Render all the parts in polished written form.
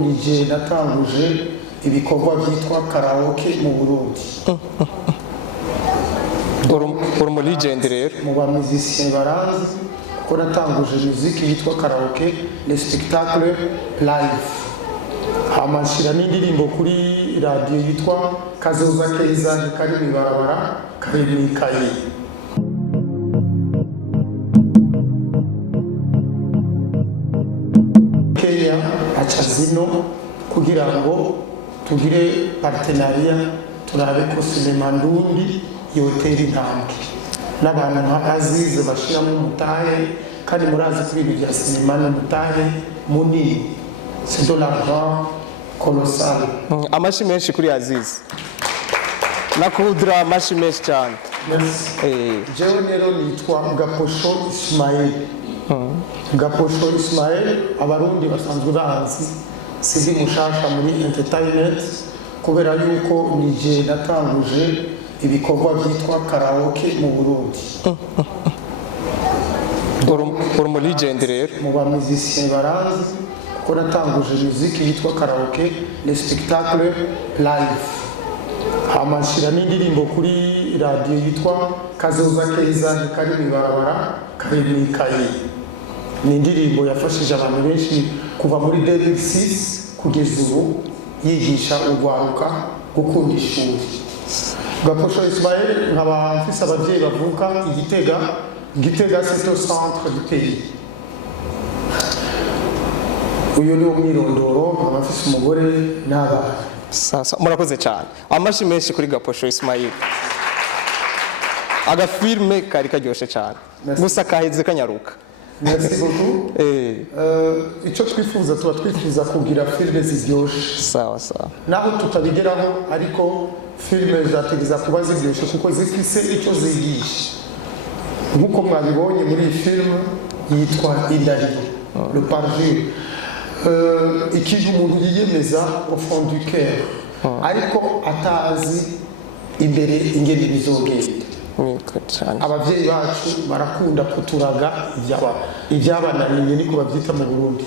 nije natanguje ibikorwa byitwa karaoke mu Burundi. uri mu legend rero Mu ba musiciens baranzi ko natanguje muziki yitwa karaoke le spectacle live. Amashira n'indirimbo kuri radio yitwa Kazoza Keza kari mu barabara kari mu ikayi. Kenya achazino kugira ngo tugire partenariat turabe ko sinema ndundi yotera intambwe n'abantu nka Azize bashiramo umutahe kandi murazi kuri ibi bya sinema n'umutahe munini c'est de l'argent colossal. amashi menshi kuri Azize nakudra amashi menshi cyane. Jewe rero nitwa Gaposho Ismael. Gaposho Ismael abarundi basanzwe bazi sidi mushasha muri entertainment kubera yuko nije natanguje ibikorwa byitwa karaoke mu Burundi. uri mu legend rero Mu ba musiciens baranzi ko natanguje muziki yitwa karaoke le spectacle live. Amashira n'indirimbo kuri radio yitwa Kazoza Keza kari mu barabara kari mu ikayi. Ni indirimbo yafashije abantu benshi kuva muri 2006 kugeza ubu yigisha urwaruka gukunda ishuri. Gaposho Ismael nkaba mfise abavyeyi bavuka Igitega. Gitega c'est au centre du pays. Uyu ni umwirondoro nkaba mfise umugore n'abana. sasa murakoze cyane amashi menshi kuri Gaposho Ismail agafilme kari karyoshe cyane gusa kaheze kanyaruka. Merci beaucoup. Icyo twifuza tuba twifuza kugira filime ziryoshe. Sawa sawa. Naho tutabigeraho ariko filime zategeza kuba ziryoshe kuko zifise icyo zigisha. Nkuko mwabibonye muri iyi filime yitwa Indari, le parjure. Ikintu umuntu yiyemeza au fond du cœur ariko atazi imbere ingene bizogenda. Abavyeyi bacu barakunda kuturaga ibyabananiye niko bavyita mu Burundi,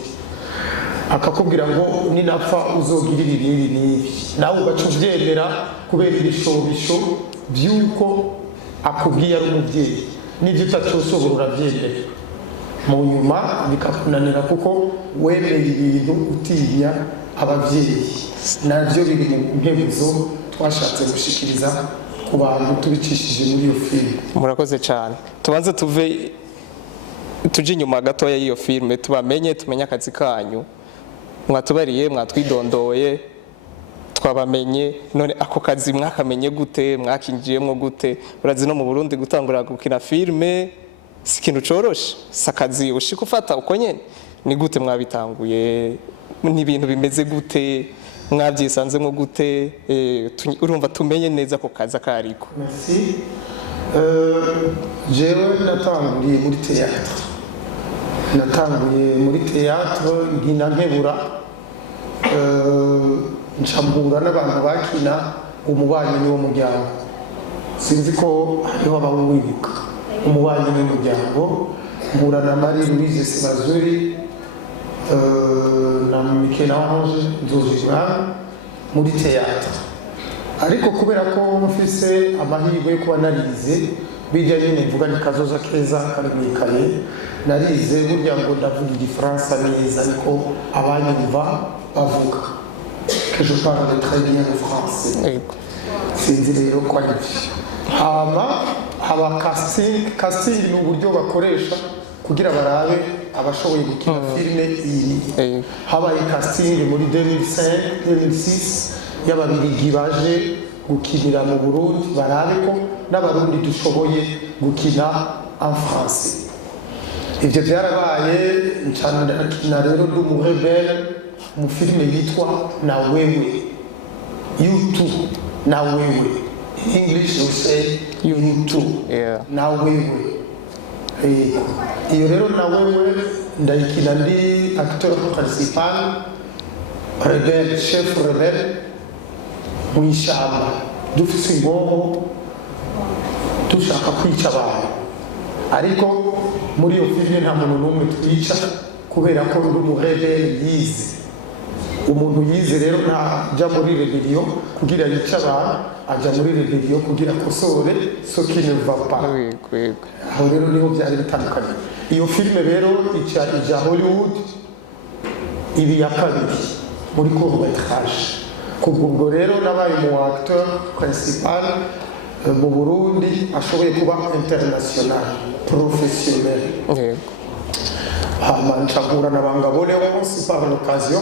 akakubwira ngo ninapfa uzogirira ibi n'ibi, nawe ugaca uvyemera kubera ibishobisho by'uko akubwiye ari umuvyeyi n'ivyo utacosobora uravyemera, mu nyuma bikakunanira kuko wemeye ibintu utinya abavyeyi. Navyo biri mu nkebuzo twashatse gushikiriza ku bantu tubicishije muri iyo filime. Murakoze cyane. Tubanze tuje inyuma gatoya y'iyo filime tubamenye tumenye akazi kanyu, mwatubariye mwatwidondoye twabamenye, none ako kazi mwakamenye gute, mwakinjiyemo gute? Urazi no mu Burundi gutangura gukina filime si ikintu coroshe, sakazi ushika ufata uko nyene. Ni gute mwabitanguye, ni ibintu bimeze gute, mwabyisanzemo gute? Urumva tumenye neza ko kaza kariko. Merci. Jewe natanguriye muri théâtre. Natanguye muri théâtre nkina nkebura, ncambura n'abantu bakina umubanyi niwo muryango. Sinzi ko hariho abawibuka umubanyi n'umuryango, mbura na Marie Louise Sebazuri na Michel-Ange Nzozibwa muri théâtre. Ariko kubera ko mfise amahirwe yo kuba narize bijya nyine mvuga ni Kazoza Keza kari mu ikaye, narize burya ngo ndavuga igifaransa neza ariko abanyumva bavuga que je parle très bien le français. Sinzi rero ko ari haba casting ni uburyo bakoresha kugira barabe abashoboye gukina filime iyi. Habaye casting muri 2005-2006 y'ababirigi baje gukinira mu Burundi barabe ko n'abarundi dushoboye gukina en français. Ivyo byarabaye ncana rero du rebelle mu filime yitwa Na Wewe, You Too, Na Wewe. In English we say You Too, Na Wewe. Iyo rero Na Wewe ndayikina ndi acteur principal, rebelle, chef rebelle mw'ishamba dufise ingoho dushaka kwica abantu, ariko muri iyo filime nta muntu n'umwe twica kubera ko ndi umurebelle yize umuntu yize rero ntajya muri rebellion kugira yice abantu, ajya muri rebellion kugira akosore ce qui ne va pas. Aho rero niho byari bitandukanye. Iyo filime rero ija Hollywood ibi ya kabiri muri court métrage. Kubwo rero nabaye mu acteur principal mu Burundi ashoboye kuba international professionnel. Ncagura na Ngabo Leonce par l'occasion.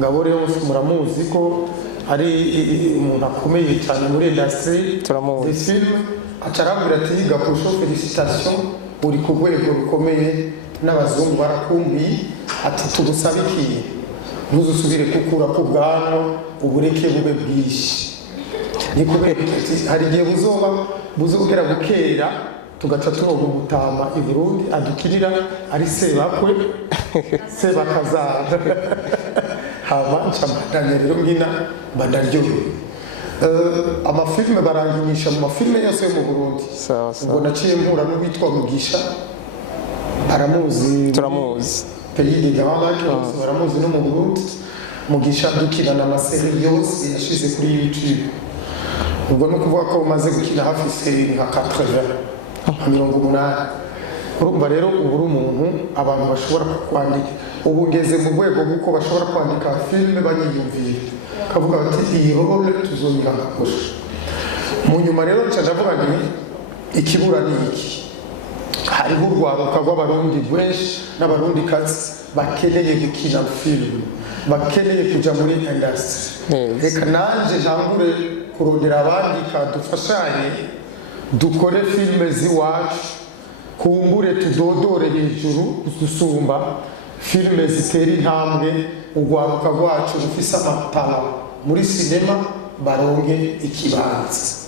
Ngabo Leonce muramuzi ko ari umuntu akomeye cyane muri industrie des films. Acarambwira ati Gapusho félicitations uri ku rwego rukomeye n'abazungu barakumbiye ati tugusaba iki ntuzusubire gukura ku bwanwa ubureke bube bwinshi. Ni kubera hari igihe buzogera gukera tugaca turonka umutama i Burundi adukirira ari sebakwe sebakazaza hama ncamandanya rero ngina bandaryohe. Amafilme baranginisha mu mafilme yose yo mu Burundi. Ubwo naciye mpura n'uwitwa Mugisha aramuzi, turamuzi pays de Grand Lac baramuzi no mu Burundi. Mugisha dukina amaseri yose yashize kuri YouTube. Ubwo no kuvuga ko umaze gukina hafi seri nka 80. Urumva rero ubu uri umuntu abantu bashobora kwandika, ubu ngeze mu rwego rw'uko bashobora kwandika filime banyiyumvira kavuga bati iyi role tuzoyiha gakosha. Mu nyuma rero ndavuga nti ikibura ni iki, hariho urwaruka rw'abarundi rwinshi n'abarundi kazi bakeneye gukina filime, bakeneye kuja muri industry. Reka nanje ntangure kurondera abandika dufashanye dukore filime ziwacu, kumbure tudodore hejuru dusumba filime zitera intambwe urwaruka rwacu rufise amatara muri sinema baronke ikibanza.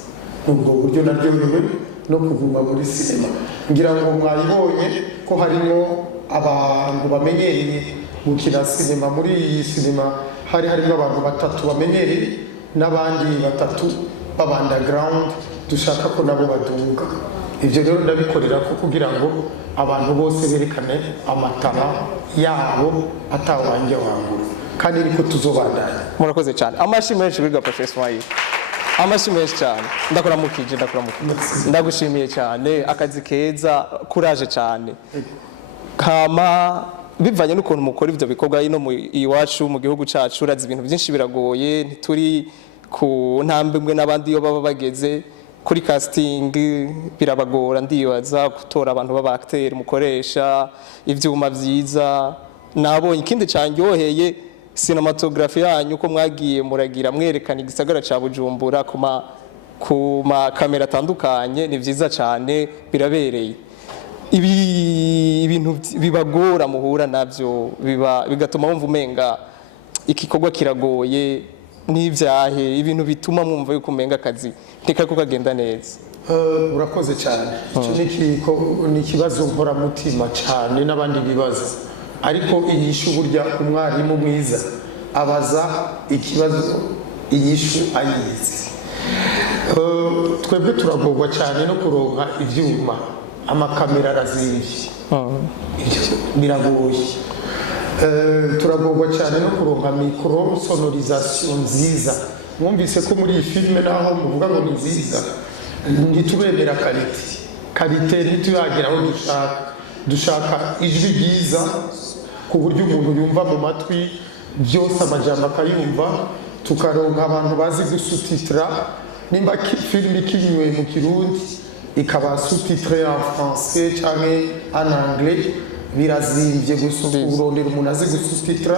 Ubwo buryo naryohewe no kuguma muri sinema. Ngira ngo mwayibonye ko harimo abantu bamenyereye gukina sinema. Muri iyi sinema harimo abantu batatu bamenyereye n'abandi batatu b'underground dushaka ko nabo baduga. Ibyo rero ndabikorera ko kugira ngo abantu bose berekane amatara yabo atawanjye wangura, kandi niko tuzobandanya. Murakoze cyane. Amashi menshi kuri Gapusho Ismail. Amashi menshi cyane. Ndakuramukije. Ndagushimiye cyane, akazi keza, courage cyane. Kama bivanye n'ukuntu mukora ivyo bikorwa ino mu iwacu mu gihugu cacu, urazi ibintu byinshi biragoye, ntituri ku ntambwe n'abandi yo baba bageze. Kuri casting birabagora, ndibaza gutora abantu baba acteur mukoresha ivyuma vyiza. Nabonye ikindi cyanyoheye cinematography yanyu ko mwagiye muragira mwerekana igisagara ca Bujumbura kuma kamera atandukanye, ni vyiza cyane, birabereye. Ibintu bibagora muhura navyo bigatuma wumva umenga ikikorwa kiragoye n'ivyahe, ibintu bituma mwumva yuko umenga akazi ntikako kagenda neza. Urakoze cyane. Icyo ni ikibazo nkoramutima cyane n'abandi bibaza, ariko inyishu burya umwarimu mwiza abaza ikibazo inyishu ayizi. Twebwe turagorwa cyane no kuronka ivyuma, amakamera arazimvye, biragoye. Turagorwa cyane no kuronka micro sonorisation nziza. Mwumvise ko muri iyi filime naho muvuga ngo ni nziza, ntitubemera karite ntituyagira aho dushaka ijwi ryiza ku buryo umuntu yumva mu matwi byose amajambo akayumva, tukaronka abantu bazi gusutitra. Nimba filime ikinywe mu Kirundi ikaba sous-titrée en français canke en anglais, birazimvye urondera umuntu azi gusutitra,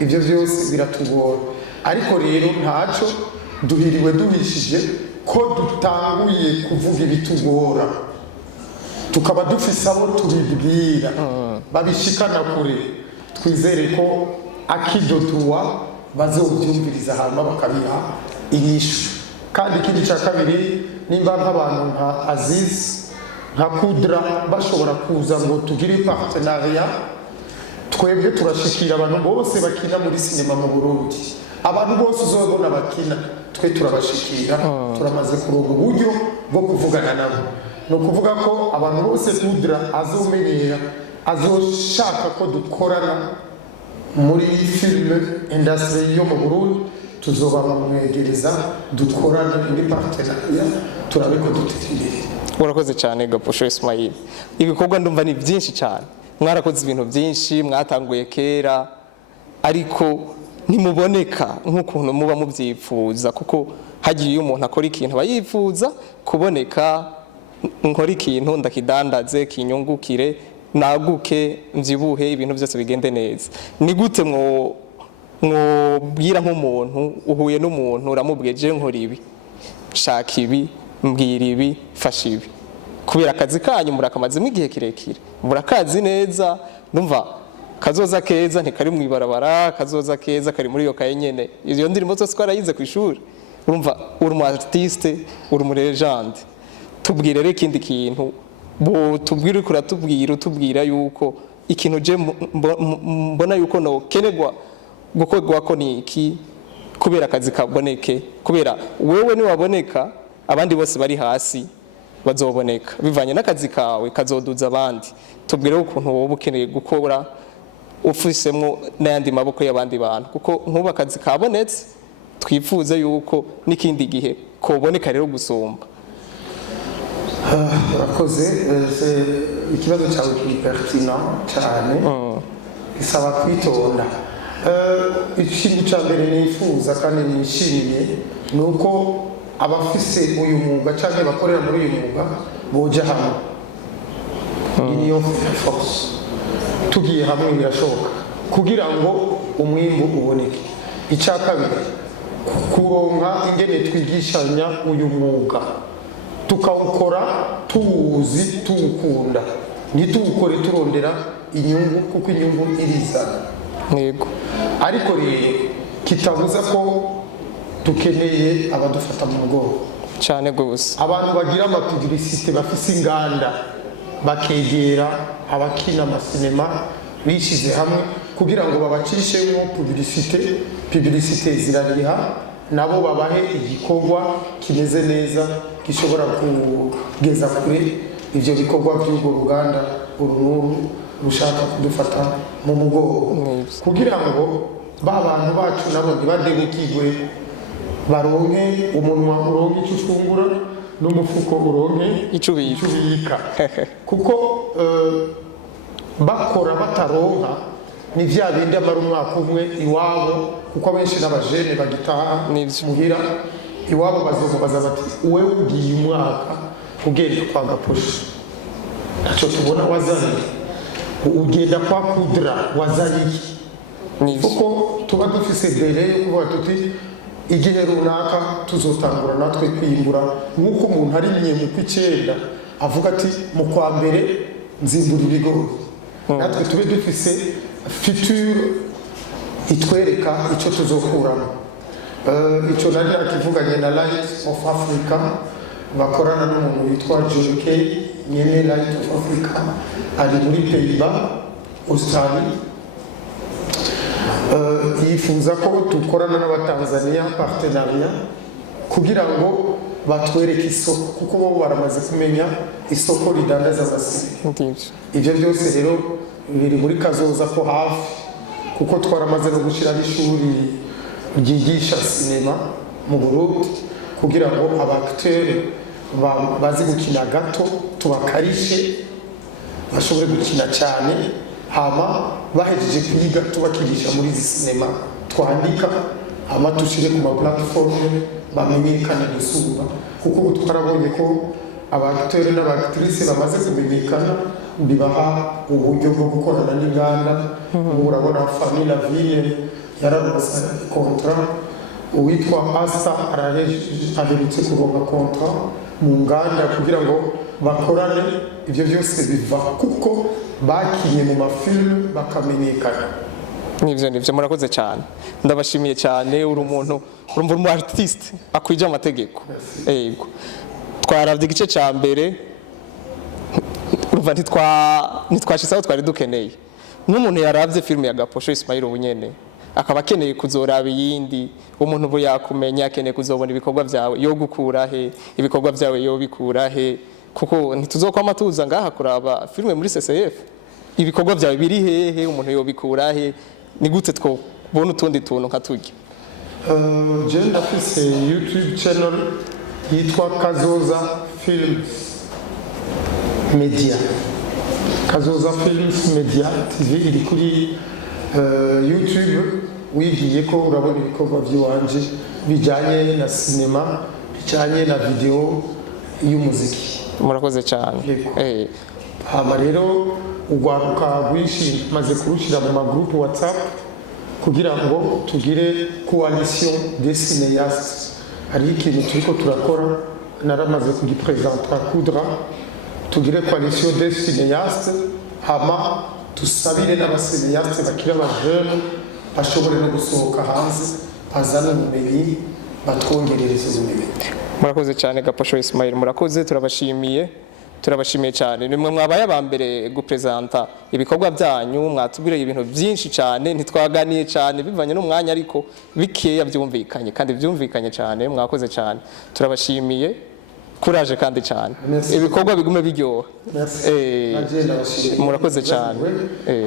ibyo byose biratugora. Ariko rero ntaco, duhiriwe duhishije ko dutanguye kuvuga ibitugora, tukaba dufise abo tubibwira babishikana kure. Twizere ko akidotuwa bazobyumviriza hanyuma bakabiha inyishu. Kandi ikindi cya kabiri, nimba nk'abantu nka Aziz nka Kudra bashobora kuza ngo tugire partenariat, twebwe turashikira abantu bose bakina muri sinema mu Burundi. Abantu bose uzobona bakina twe turabashikira, turamaze kuronka uburyo bwo kuvugana nabo. No kuvuga ko abantu bose Kudra azomenyera, azoshaka ko dukorana muri film industry yo mu Burundi tuzoba bamwegereza dukorane muri partenariat turabe ko dutera imbere. Urakoze cyane Gaposho Ismail. Ibikorwa ndumva ni byinshi cyane, mwarakoze ibintu byinshi, mwatanguye kera ariko ntimuboneka nk'ukuntu muba mubyifuza, kuko hagiye iyo umuntu akora ikintu aba yifuza kuboneka, nkora ikintu ndakidandaze kinyungukire naguke mbyibuhe ibintu byose bigende neza. Ni gute mwobwira nk'umuntu uhuye n'umuntu uramubwiye je nkora ibi, shaka ibi, mbwira ibi, fasha ibi, kubera akazi kanyu murakamazemo igihe kirekire, murakazi neza, ndumva kazoza keza ntikari mu ibarabara, kazoza keza kari muri iyo kaye nyene. Iyo ndirimbo zose twarayize ku ishuri, urumva uri mu artiste, uri mu legende. Tubwire rero ikindi kintu, tubwire ko utubwira yuko ikintu je mbona yuko no kenerwa gukorwa ko niki, kubera akazi kaboneke, kubera wewe ni waboneka abandi bose bari hasi bazoboneka bivanye n'akazi kawe kazoduza abandi. Tubwire ukuntu wowe ukeneye gukora ufisemwo n'ayandi maboko y'abandi bantu, kuko nk'ubu akazi kabonetse twifuze yuko n'ikindi gihe koboneka rero gusumba. Urakoze, ikibazo cyawe kiri pertinent cyane, isaba kwitonda. Ikintu cya mbere nifuza kandi nishimiye ni uko abafise uyu mwuga cyangwa bakorera muri uyu mwuga boja hamwe, niyo force. Tugiye hamwe birashoboka kugira ngo umwimbu uboneke. Icya kabiri, kuronka ingene twigishanya uyu mwuga, tukawukora tuwuzi tuwukunda, ntituwukore turondera inyungu, kuko inyungu irizana. Yego. Ariko rero kitabuza ko dukeneye abadufata mu mugongo cyane gose, abantu bagira amapublicité, bafise inganda, bakegera abakina amasinema bishize hamwe kugira ngo babacishemo publicité zirariha, nabo babahe igikorwa kimeze neza gishobora kugeza kure ivyo bikorwa by'urwo ruganda urunuru rushaka kudufata mu mugongo, kugira ngo ba bantu bacu nabo ntibadebukirwe, baronke umunwa uronke icyo ufungura n'umufuko uronke icyo ubika. Kuko bakora bataronka ni vya bindi amara umwaka umwe iwabo, kuko abenshi n'abajene bagitaha muhira iwabo bazomubaza bati uwe ugiye umwaka ugenda kwa Gaposho ntacyo tubona wazanye, ugenda kwa Kudra wazanye iki? Kuko tuba dufise dele yo kuvuga tuti igihe runaka tuzotangura natwe kwimbura, nk'uko umuntu ari mu kw'icyenda avuga ati mu kwa mbere nzimbura ibigori, natwe tube dufise future itwereka icyo tuzokuramo. Icyo nari nakivuganye na Light of Africa, bakorana n'umuntu witwa John Kay, nyene Light of Africa ari muri Pays-Bas, Australie. Yifuza ko dukorana n'abatanzania partenariat kugira ngo batwereke isoko, kuko bo baramaze kumenya isoko ridandaza amasiri. Ibyo byose rero biri muri kazoza ko hafi, kuko twaramaze no gushyiraho ishuri ryigisha sinema mu Burundi kugira ngo abacteurs bazi gukina gato tubakarishe bashobore gukina cyane, hama bahejeje kwiga tubakigisha muri izi sinema twandika, hama tushire ku ma platform bamenyekana gusumba, kuko ubu twarabonye ko abacteurs n'abactrices bamaze kumenyekana, bibaha uburyo bwo gukorana n'inganda. Urabona Famille La Ville yararonse contrat, uwitwa Asa aherutse kuronka contrat mu nganda kugira ngo bakorane. Ibyo byose biva kuko bakinye mu mafilm bakamenyekana. Nivyo murakoze cyane, ndabashimiye cyane. Uri umuntu urumva umu artiste akwije amategeko. Yego, twaravye igice cya mbere, urumva ntitwashisaho twari dukeneye. N'umuntu yaravye film ya Gaposho Ismail ubunyene akaba akeneye kuzoraba iyindi, umuntu ubu yakumenya, akeneye kuzobona ibikorwa byawe yo gukura he, ibikorwa byawe yo bikura he, kuko ntituzokwama tuza ngaha kuraba filime muri CCF. Ibikorwa byawe biri hehe, umuntu yo bikura he, ni gute twobona utundi tuntu nka turya? Je ndafise YouTube channel yitwa Kazoza Films Media. Kazoza Films Media TV iri kuri YouTube, wigiye ko urabona ibikorwa by'iwanje bijyanye na sinema, bijyanye na video y'umuziki. Murakoze cyane. Hama rero ugwaruka rwinshi maze kurushira mu magroupe WhatsApp kugira ngo tugire coalition des cinéastes. Hari ikintu turiko turakora naramaze kugipresenta kudra, tugire coalition des cinéastes, hama tusabire n'abasinéastes bakira abajene bashobore no gusohoka hanze bazana ubumenyi batwongerereza ubumenyi. Murakoze cyane Gaposho Ismail, murakoze, turabashimiye cyane. Nimwe mwabaye abambere gupresenta ibikorwa byanyu, mwatubwire ibintu byinshi cyane, ntitwaganiye cyane bivanye n'umwanya, ariko bikeya byumvikanye kandi byumvikanye cyane. Mwakoze cyane, turabashimiye, kuraje kandi cyane, ibikorwa bigume biryoha. Murakoze cyane.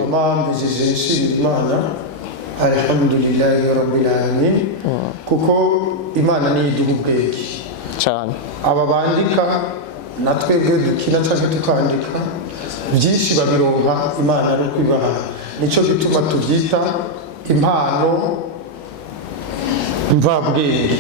Amambijije nshimira Imana, alhamdulillahi rabbil alamin, kuko Imana ni iduha ubwenge cyane. Aba bandika na twebwe dukina cyangwa tukandika byinshi babironka Imana no kwibaha, nico gituma tubyita impano mvabwenge.